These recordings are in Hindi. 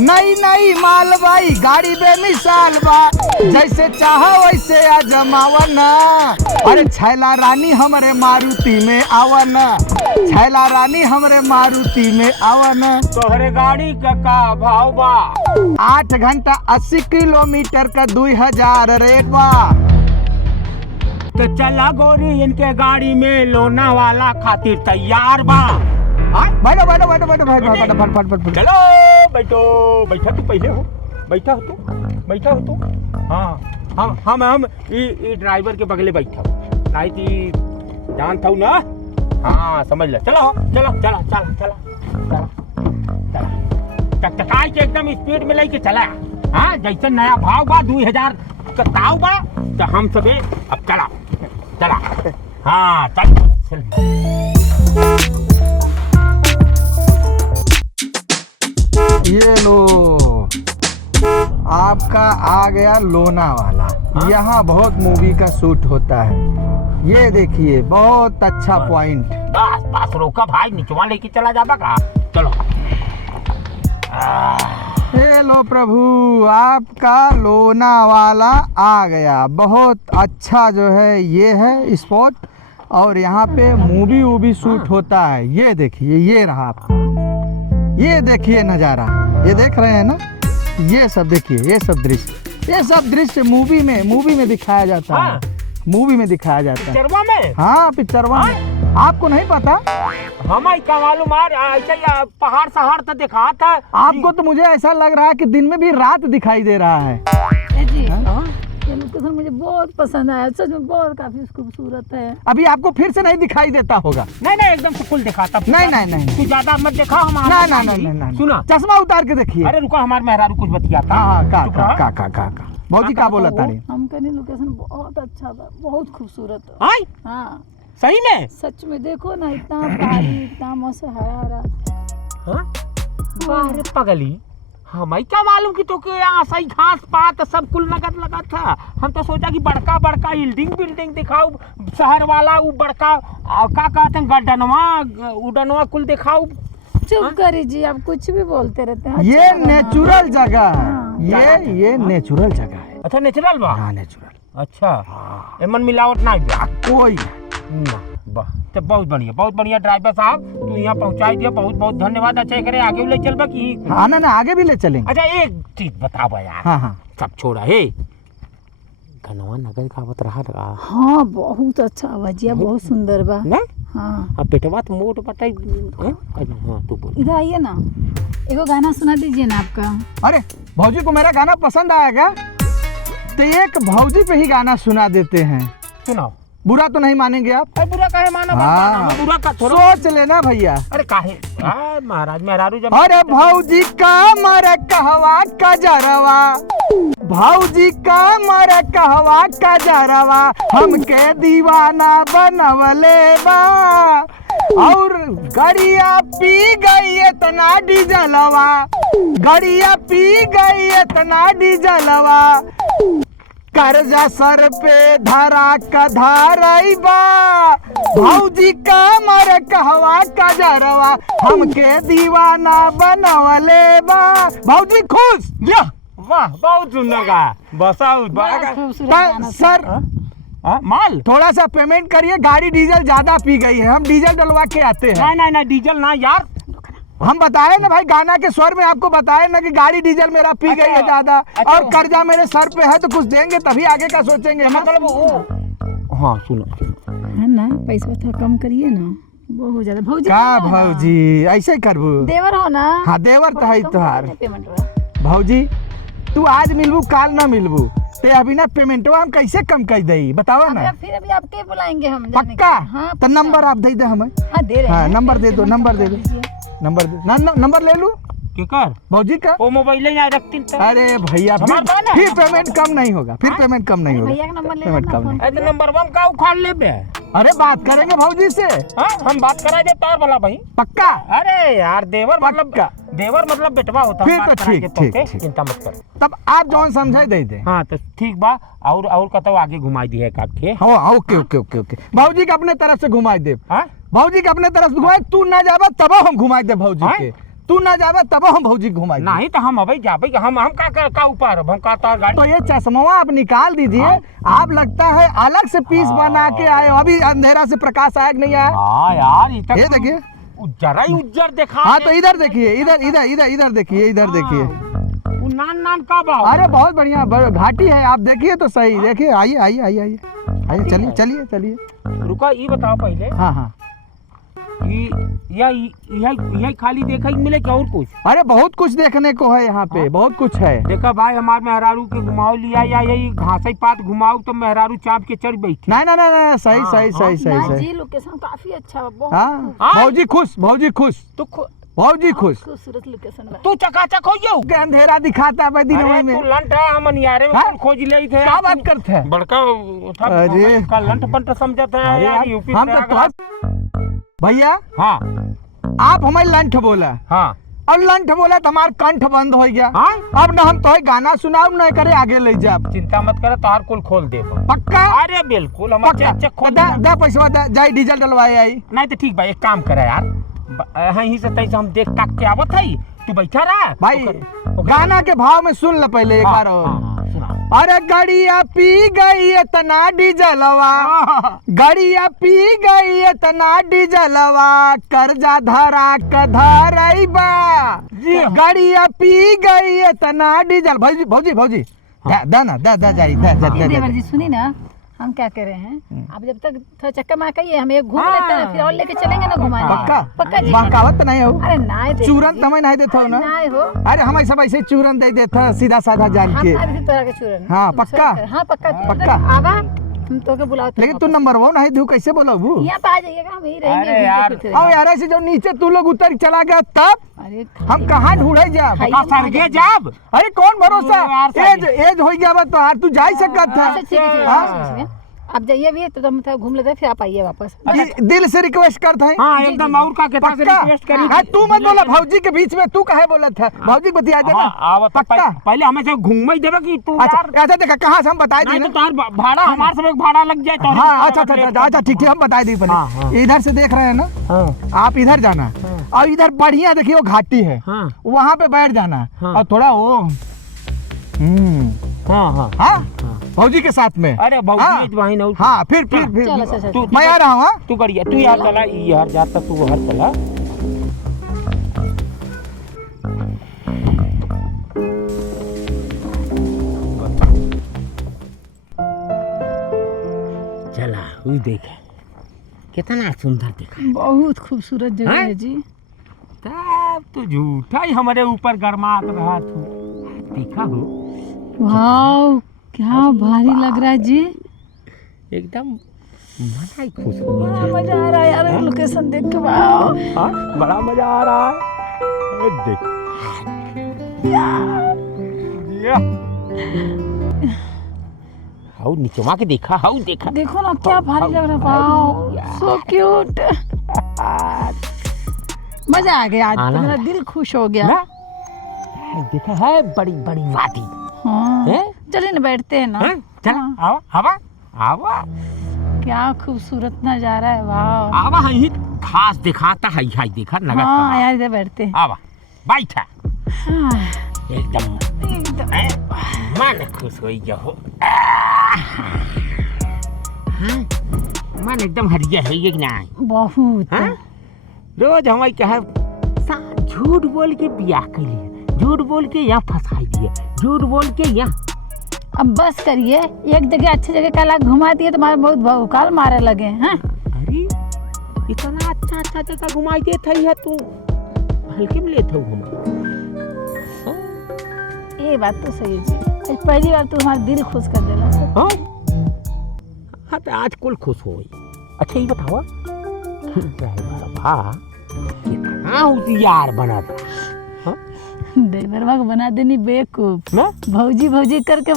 नई नई माल बाई गाड़ी बेमिसाल बा, जैसे चाहो वैसे आजमावा ना। अरे छैला रानी हमरे मारुति में आवा ना, छैला रानी हमरे मारुति में आवा ना। तोहरे गाड़ी का भाव बा? 8 घंटा 80 किलोमीटर का 2000 रेट बा। तो चला गोरी इनके गाड़ी में लोना वाला खातिर तैयार बा। बैठो बैठो बैठो बैठो बैठो बैठो बैठो। चलो बैठो। बैठा तू पहले हो, बैठा हो तू, बैठा हो तू। हाँ हम ई ड्राइवर के बगले बैठा हो, नहीं थी जानता हूँ ना। हाँ समझ ले। चलो चलो चलो चलो चलो चलो चलो टकटकाई के एकदम स्पीड में लेके चला। हाँ जैसे नया भाव बा 2000 का ताव बा, तो हम सबे अब चला चला। हाँ चल। ये लो आपका आ गया लोनावाला। यहाँ बहुत मूवी का शूट होता है। ये देखिए बहुत अच्छा पॉइंट। बस बस रोका भाई, निचवा लेके चला जाबा का। चलो। हे लो प्रभु, आपका लोनावाला आ गया। बहुत अच्छा जो है ये है स्पॉट, और यहाँ पे मूवी वूवी शूट होता है। ये देखिए ये रहा आपका, ये देखिए नज़ारा, ये देख रहे हैं ना, ये सब देखिए, ये सब दृश्य मूवी में दिखाया जाता है। मूवी में दिखाया जाता है, पिक्चरवा में। हाँ पिक्चरवा में। आपको नहीं पता? हमें क्या मालूम ऐसा ही पहाड़ सहाड़ तो दिखा था आपको। तो मुझे ऐसा लग रहा है कि दिन में भी रात दिखाई दे रहा है। जी ये लोकेशन मुझे बहुत पसंद आया, सच में बहुत काफी खूबसूरत है। अभी आपको फिर से नहीं दिखाई देता होगा? नहीं एकदम से फुल दिखाता। नहीं तू ज्यादा मत दिखा। हम ना सुना, चश्मा उतार के देखिए। अरे रुको, हमारे मेहरारू कुछ बतियाता। का भौजी का बोला तारे? हम कहने लोकेशन बहुत अच्छा था, बहुत खूबसूरत है। हाँ सही में सच में देखो ना, इतना पहाड़ी, इतना मस्त हरा। वाह रे पगली, हमें क्या मालूम कि तो के यहाँ सही घास पात सब कुल नगद लगा था। हम तो सोचा कि बड़का बड़का बिल्डिंग दिखाऊ शहर वाला, वो बड़का का कहते हैं गड्ढनवा उडनवा कुल दिखाऊ। चुप करी जी, आप कुछ भी बोलते रहते हैं। ये नेचुरल जगह है। ये नेचुरल जगह है। अच्छा नेचुरल बा? हाँ नेचुरल। अच्छा एमन मिलावट नहीं बा कोई ना। वाह तो बहुत बढ़िया ड्राइवर साहब, तू यहाँ पहुँचा दिया, बहुत बहुत धन्यवाद। अच्छा करे आगे ले चलबा कि? हाँ ना आगे भी ले चलेंगे। अच्छा एक चीज बतावा यार। हाँ सब छोड़ा है, घनवा नगर खावत रहा। हाँ बहुत अच्छा भजिया, बहुत सुंदर बा ना। हाँ अब बेटवा तो मोट बताई। हाँ तू बोल। इधर आइए ना, एगो गाना सुना दीजिए ना आपका। अरे भौजी को मेरा गाना पसंद आएगा तो एक भौजी पे ही गाना सुना देते हैं। सुनाओ। बुरा तो नहीं मानेंगे आप? बुरा काहे माना? हाँ। बुरा का थोड़ा सोच लेना भैया। अरे काहे महाराज मेहरारू जब। अरे भौजी का मर कहवा का जरवा, भौजी का मर कहवा का जरवा, हमके दीवाना बनवले बा। और गड़िया पी गई इतना डीजलवा, गड़िया पी गई इतना डीजलवा, कर्जा सर पे धरा का धारैबा। भौजी का मर कहवा का जरवा, हमके दीवाना बनवले बा। भौजी खुश? वाह बहुत सुंदर का बसाऊ सर माल। थोड़ा सा पेमेंट करिए, गाड़ी डीजल ज्यादा पी गई है, हम डीजल डलवा के आते हैं। नहीं डीजल ना यार, हम बताए ना भाई, गाना के स्वर में आपको बताए ना कि गाड़ी डीजल मेरा पी गई है ज्यादा, और कर्जा मेरे सर पे है, तो कुछ देंगे तभी आगे का सोचेंगे। मतलब हाँ सुनो है ना, पैसा था कम करिए ना, बहुत ज्यादा। भौजी का भौजी ऐसे करबू? देवर हो ना? हाँ देवर तो है तोहार। पेमेंट भौजी तू आज मिलबू काल ना मिलबू, ते अभी ना पेमेंटवा हम कैसे कम कर दई बताओ ना। फिर अभी आपके बुलाएंगे हम। पक्का? हाँ तो नंबर आप दे दे हमें। हाँ दे रहे हैं। नंबर दे दो, नंबर दे दो, नंबर ले लूं? केकर? भौजी का। वो मोबाइल ही रखती। अरे भैया फिर पेमेंट कम नहीं होगा, फिर पेमेंट कम नहीं होगा। भैया का नंबर ले पेमेंट कम नहीं। अरे नंबर वन का उखाड़ ले बे। अरे बात करेंगे भौजी से। हम बात करा दे तार वाला भाई। पक्का? अरे यार देवर मतलब बेटवा होता। फिर तो ठीक, चिंता मत कर। तब आप जौन समझे दे दे। हाँ तो ठीक बा। और कतो आगे घुमाई दी है काट के। हाँ ओके ओके ओके ओके। भौजी के अपने तरफ से घुमाई दे। हाँ भौजी के अपने तरफ से घुमाए, तू ना जाबा तब हम घुमाई दे भौजी के। तू ना जावे तब हम भौजी घुमाई नहीं तो हम अबे जाबे हम का ऊपर हम का तार गाड़ी तो ये चश्मा आप निकाल दीजिए। आप लगता है अलग से पीस बना के आए हो, अभी अंधेरा से प्रकाश आया कि नहीं आया? हाँ यार ये देखिए, जरा ही उज्जर देखा। हाँ तो इधर देखिए, इधर इधर इधर इधर देखिए, इधर देखिए। नान का भाव। अरे बहुत बढ़िया घाटी है, आप देखिए तो सही। देखिए, आइए आइए आइए आइए आइए, चलिए चलिए चलिए। रुका ये बताओ पहले, हाँ हाँ, यही खाली देखा ही मिले क्या और कुछ? अरे बहुत कुछ देखने को है यहाँ पे, बहुत कुछ है। देखा भाई, हमारे मेहरारू के घुमाओ लिया या यही घासे पात घुमाओ तो मेहरारू चाप के चढ़ बैठी। नहीं नहीं नहीं, सही सही सही सही ना सही। जी लोकेशन काफी अच्छा है, बहुत हाँ, भौजी खुश, भौजी खुश, तो भौजी खुश। खूबसूरत लोकेशन है। तू चकाचक हो गयो के अंधेरा दिखाता है दिन में। तू लंट है, हम नियारे में हाँ? खोज ले थे। क्या बात करते हैं? बड़का अरे का लंट पंट समझता है अरे यार, यूपी हम तो भैया, हाँ आप हमें लंठ बोला हाँ और लंठ बोला तो हमार कंठ बंद हो गया। हाँ, अब ना हम तो गाना सुनाओ नहीं करे आगे ले जाब। चिंता मत कर, तार कुल खोल दे। पक्का? अरे बिल्कुल, हम चेक खोल दा, दा पैसा दा, जाई डीजल डलवाए आई। नहीं तो ठीक भाई, एक काम करे यार, यहीं से तैसे हम देख ताक के आवत है, तू बैठा रहा भाई। गाना के भाव में सुन ल पहले एक बार और। अरे गड़िया पी गई इतना डीजलवा, गड़िया पी गई इतना डीजलवा, कर्जा धरा कधरैबा, गड़िया पी गई इतना डीजल। भौजी भौजी भौजी, दा ना, दा जाई, दा देवर जी सुनी ना, हम क्या कह रहे हैं, आप जब तक थोड़ा चक्कर मार कहिए, हम एक घूम लेते हैं, फिर और लेके चलेंगे ना घुमाने। पक्का? पक्का जी। बहकावत नहीं हो? अरे नहीं दे चूरन तमें नहीं देता हो ना? नहीं हो। अरे हम सब ऐसे चूरन दे देता सीधा साधा जान के। हम भी तरह के चूरन। हाँ, पक्का? हाँ पक्का पक्का? आवा, हम तो के बुलाओ। लेकिन तू नंबर वो नहीं दू, कैसे बोला वो? यहाँ पे आ जाइएगा, हम यही रहेंगे। अरे यार, घूमते फिरते अब यार ऐसे जो नीचे तू लोग उतर चला गया तब अरे हम कहाँ ढूंढे जा? सरगे जाब। अरे कौन भरोसा, यार, एज हो गया तो यार तू जा ही सकत था। अच्छा, ठीक है, ठीक है, हाँ? सुनिए, आप जाइए भी तो हम थोड़ा घूम लेते हैं, फिर आप आइए वापस। दिल से रिक्वेस्ट करता है। हाँ एकदम, और का कहता से रिक्वेस्ट करी। हाँ, तू मत बोला भौजी के बीच में, तू कहे बोला था? भौजी बतिया देना। आवत पक्का? पहले हमें से घूम ही देबे कि तू अच्छा यार। ऐसा देखा, कहाँ से हम बताए दी नहीं ना? तो तार भाड़ा हमारे सब भाड़ा लग जाए तो। हाँ अच्छा अच्छा अच्छा, ठीक है, हम बताए दी हाँ, हाँ। पहले। इधर से देख रहे हैं ना, हाँ आप इधर जाना और इधर बढ़िया देखिए वो घाटी है, हाँ वहाँ पे बैठ जाना हाँ। और थोड़ा वो हाँ हाँ हाँ भौजी के साथ में। अरे हाँ। बहुत वहीं ना। हाँ फिर चलो, चलो, तू मैं आ रहा हूँ। हाँ? तू करिए, तू यार चला यार, जाता तू बाहर चला। चला वो देख, कितना सुंदर देखा। बहुत खूबसूरत जगह हैं? है जी। तब तो झूठा ही हमारे ऊपर गरमात रहा तू, देखा हो वाह, क्या भारी लग रहा है जी। एकदम मजा ही खुश हो बड़ा गया। मजा आ रहा है यार, लोकेशन देख के। वाह, हाँ बड़ा मजा आ रहा है। ये देख हाउ नीचे के देखा, हाउ देखा। देखो ना क्या भारी लग रहा है। वाह, सो क्यूट। मजा आ गया आज तो, आना मेरा है। दिल खुश हो गया। ना? देखा है बड़ी बड़ी वादी। हाँ, हैं? चलिए ना बैठते हैं ना। हैं? चल हाँ। आवा आवा आवा क्या खूबसूरत नजारा है। वाह, आवा, ही खास दिखाता है, हाई देखा नगद हाँ का। यार, इधर बैठते हैं। आवा बैठा, हाँ, एकदम एकदम। मन खुश हो गया हो। हाँ, मन एकदम हरिया है कि नहीं? बहुत। हाँ? रोज हमारे कहा झूठ बोल के ब्याह कर लिया, झूठ बोल के यहाँ फंसा दिया, झूठ बोल के यहाँ। अब बस करिए, एक जगह अच्छी जगह कल घुमा दिए, तुम्हारे बहुत भौकाल मारे लगे हैं। अरे इतना अच्छा अच्छा जगह घुमाई दे था यह, तू हल्के में लेते हो घुमा। ये बात तो सही है जी, आज पहली बार तो हमारा दिल खुश कर देला। हाँ हाँ, तो आज कुल खुश हो गई। अच्छा ये बताओ, ड्राइवर भा कितना होशियार बना था। देवरवा को बना देनी बेवकूफ, ना भौजी भौजी करके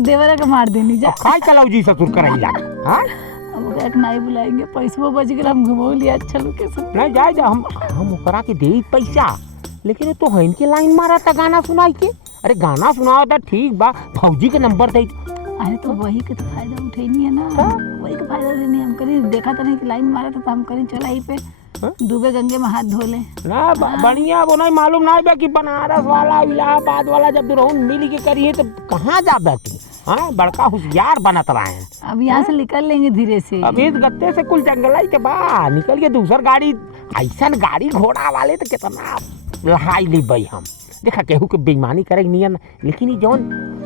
देवरा के मार देनी जा। काय चलाऊ जी ससुर करैला। हाँ अब ओकरा के नहीं बुलाएंगे, पैसो बच गया, हम घुमो लिया अच्छा लोकेशन। नहीं जाए जा, हम ओकरा के दे पैसा, लेकिन तो हइन के लाइन मारा था गाना सुनाई के। अरे गाना सुनाओ था ठीक बा, भौजी के नंबर दे। अरे तो वही के तो फायदा उठेनी है ना, वही का फायदा उठेनी। हम कहीं देखा तो नहीं कि लाइन मारा था, तो हम कहीं चला ही पे डूबे गंगे में हाथ धो ले। ना बढ़िया वो नहीं मालूम ना बा कि बनारस वाला इलाहाबाद वाला जब दुरहुन मिल के करिए तो कहाँ जा बैठी। हाँ बड़का होशियार बनत रहे हैं। अब यहाँ से निकल लेंगे धीरे से। अभी इस गत्ते से कुल जंगल के बा निकल के दूसर गाड़ी ऐसा गाड़ी घोड़ा वाले तो कितना लहाई ली भाई हम देखा केहू के बेईमानी करे नियन लेकिन ये जौन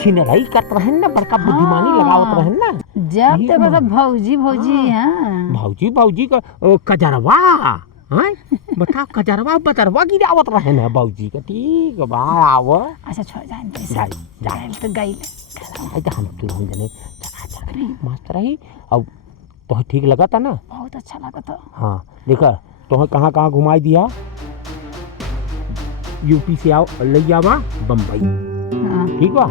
छिनरई करत रहन ना बड़का बुद्धिमानी लगावत रहन ना जब तक सब भौजी भौजी हाँ भौजी भौजी का कजरवा हाँ बताओ कजरवा बतरवा गिरावत रहन है भौजी का ठीक बा आव अच्छा छोड़ जाए जाई जाई तो गई आई तो हम तू हम जने चकाचक रही मस्त रही अब तो ठीक लगा था ना बहुत अच्छा लगा था। हाँ देखा तो कहाँ घुमाई दिया यूपी से आओ ले जावा बम्बई ठीक बा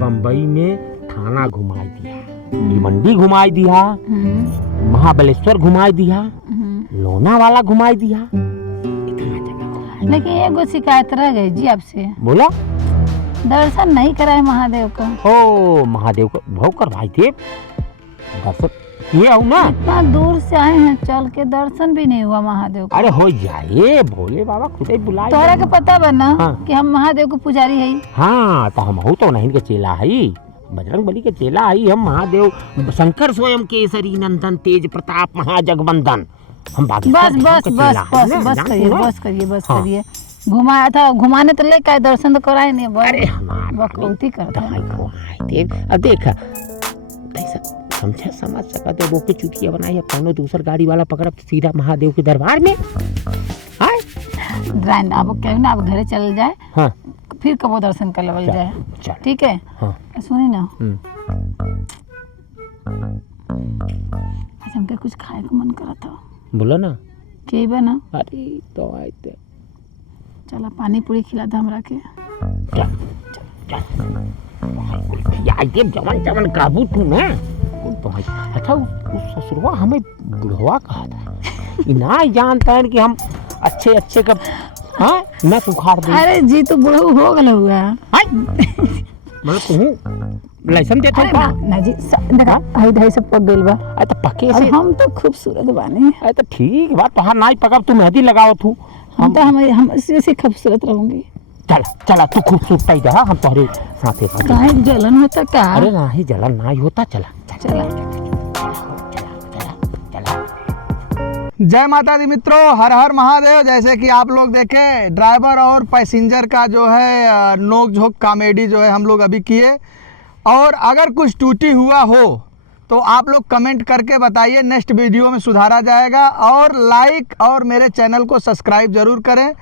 बम्बई में थाना घुमाई दिया मंडी घुमाई दिया महाबलेश्वर घुमाई दिया लोनावाला घुमाई दिया इतना जगह लेकिन एगो शिकायत रह गई जी आपसे। बोला दर्शन नहीं कराए महादेव का। ओ महादेव का भाव करवाई थे दर्शन किए हूँ ना इतना दूर से आए हैं चल के दर्शन भी नहीं हुआ महादेव का। अरे हो जाए भोले बाबा खुद ही बुलाए तोहरा के पता बा ना हाँ। कि हम महादेव को पुजारी है। हाँ तो हम हो तो नहीं के चेला है बजरंग बली के चेला है हम महादेव शंकर स्वयं केसरी नंदन तेज प्रताप महाजगवंदन हम बाकी बस बस बस बस बस करिए बस करिए बस करिए घुमाया था घुमाने तो लेकर दर्शन तो कराए नहीं अरे बकौती करता है। अब देख समझा समझ सका तो वो के चुटिया बनाई है कौनो दूसर गाड़ी वाला पकड़ब सीधा महादेव के दरबार में हाय ड्राइन अब कहीं ना अब घरे चल जाए हाँ फिर कबो दर्शन कर लेवल जाए चल ठीक है। हाँ सुनी ना आज हमके कुछ खाए को मन करा था। बोलो ना के बा ना अरे तो आए थे चला पानी पूरी खिला दे हमरा के चल चल यार ये जवन जवन काबू तू ना तो अच्छा उस ससुरवा हमें बुढ़वा कहा था कि ना जानता है कि हम अच्छे अच्छे कब हाँ मैं सुखाड़ दे। अरे जी तो बुढ़ऊ हो गल हुआ मतलब तू लाइसेंस देता अरे ना जी देखा हाई धाई सब पक गइल बा। अरे तो पके से हम तो खूबसूरत बानी। अरे तो ठीक बात तो नाई पकड़ तू मेहंदी लगाओ तू हम ऐसे खूबसूरत रहूंगी। चला चला तू खूबसूरत ही जा हम तुम्हारे साथ काहे जलन होता का। अरे नहीं जलन ना होता चला चला जय माता दी मित्रों, हर हर महादेव। जैसे कि आप लोग देखें ड्राइवर और पैसेंजर का जो है नोक झोंक कॉमेडी जो है हम लोग अभी किए, और अगर कुछ टूटी हुआ हो तो आप लोग कमेंट करके बताइए, नेक्स्ट वीडियो में सुधारा जाएगा। और लाइक और मेरे चैनल को सब्सक्राइब ज़रूर करें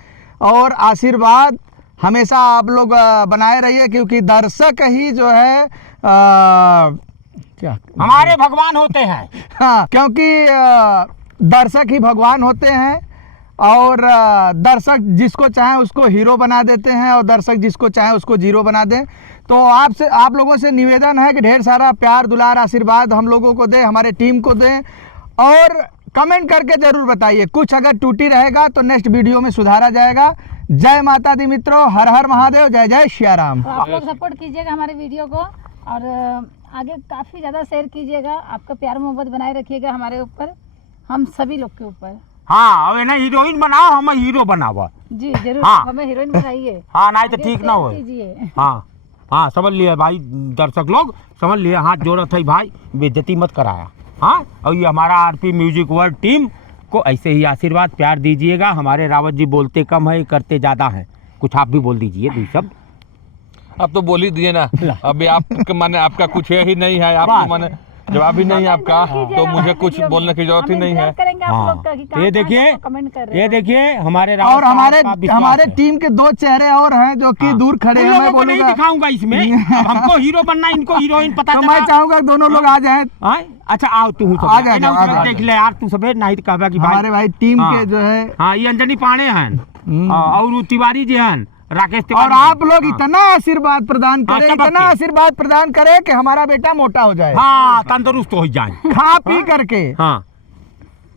और आशीर्वाद हमेशा आप लोग बनाए रहिए, क्योंकि दर्शक ही जो है क्या हमारे भगवान होते हैं। हाँ, क्योंकि दर्शक ही भगवान होते हैं, और दर्शक जिसको चाहे उसको हीरो बना देते हैं और दर्शक जिसको चाहे उसको जीरो बना दें। तो आप लोगों से निवेदन है कि ढेर सारा प्यार दुलार आशीर्वाद हम लोगों को दें, हमारे टीम को दें, और कमेंट करके ज़रूर बताइए। कुछ अगर टूटी रहेगा तो नेक्स्ट वीडियो में सुधारा जाएगा। जय माता दी मित्रों, हर हर महादेव, जय जय श्री राम। तो आप लोग सपोर्ट कीजिएगा हमारे वीडियो को, और आगे काफ़ी ज़्यादा शेयर कीजिएगा। आपका प्यार मोहब्बत बनाए रखिएगा हमारे ऊपर, हम सभी लोग के ऊपर। हाँ अब ना हीरोइन बनाओ, हमें हीरो बनावा जी जरूर। हाँ। हमें हीरोइन बनाइए। हाँ नहीं तो ठीक ना हो। कीजिए। हाँ हाँ समझ लिया भाई, दर्शक लोग समझ लिया, हाथ जोड़ा था भाई, बेइज्जती मत कराया। हाँ और ये हमारा आरपी म्यूजिक वर्ल्ड टीम को ऐसे ही आशीर्वाद प्यार दीजिएगा। हमारे रावत जी बोलते कम है करते ज़्यादा हैं, कुछ आप भी बोल दीजिए दो शब्द। अब तो बोल ही दिए ना, अभी आप माने आपका कुछ है ही नहीं है, आप माने जवाब ही नहीं है आपका, तो मुझे कुछ बोलने की जरूरत ही नहीं है। हाँ ये देखिए हमारे और हमारे टीम के दो चेहरे और हैं जो कि दूर खड़े हैं। मैं बोलूंगा दिखाऊंगा इसमें, अब हमको हीरो बनना, इनको हीरोइन पता तो मैं चाहूंगा दोनों लोग आ जाएं। अच्छा आओ तू आ जा, देख ले यार, तू सब नहीं कहबा कि हमारे भाई टीम के जो है। हाँ ये अंजनी पांडे हैं और तिवारी जी हैं, राकेश तिवारी। और आप लोग इतना आशीर्वाद प्रदान करें, इतना आशीर्वाद प्रदान करें कि हमारा बेटा मोटा हो जाए, हाँ तंदुरुस्त हो जाए खा पी करके। हाँ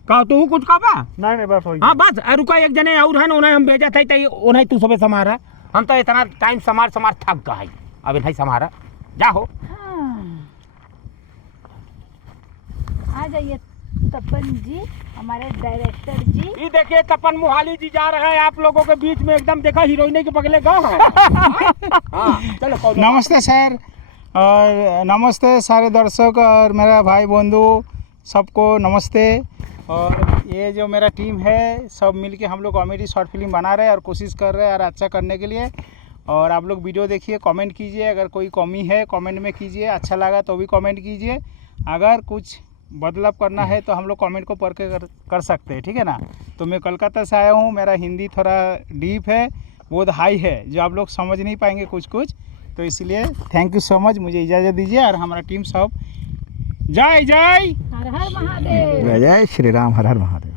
कहो तू कुछ कहबा? नहीं बस हो हाँ बस रुका, एक जने और है उन्हें हम भेजा था, उन्हें तू सबे समारा, हम तो इतना टाइम समार थक गए, अब नहीं समारा जाओ। आ जाइए तपन जी हमारे डायरेक्टर जी। ये देखिए तपन मोहाली जी जा रहे हैं आप लोगों के बीच में, एकदम देखा हीरोइने के बगले गाँव है। हाँ, चलो कौनो बात नमस्ते सर, और नमस्ते सारे दर्शक और मेरा भाई बंधु सबको नमस्ते। और ये जो मेरा टीम है सब मिलके हम लोग कॉमेडी शॉर्ट फिल्म बना रहे हैं और कोशिश कर रहे हैं और अच्छा करने के लिए। और आप लोग वीडियो देखिए, कमेंट कीजिए, अगर कोई कमी है कमेंट में कीजिए, अच्छा लगा तो भी कमेंट कीजिए, अगर कुछ बदलाव करना है तो हम लोग कमेंट को पढ़ के कर सकते हैं, ठीक है ना। तो मैं कोलकाता से आया हूँ, मेरा हिंदी थोड़ा डीप है, बहुत हाई है, जो आप लोग समझ नहीं पाएंगे कुछ कुछ, तो इसलिए थैंक यू सो मच, मुझे इजाज़त दीजिए। और हमारा टीम सब जय जय हर हर महादेव। जय श्री राम, हर हर महादेव।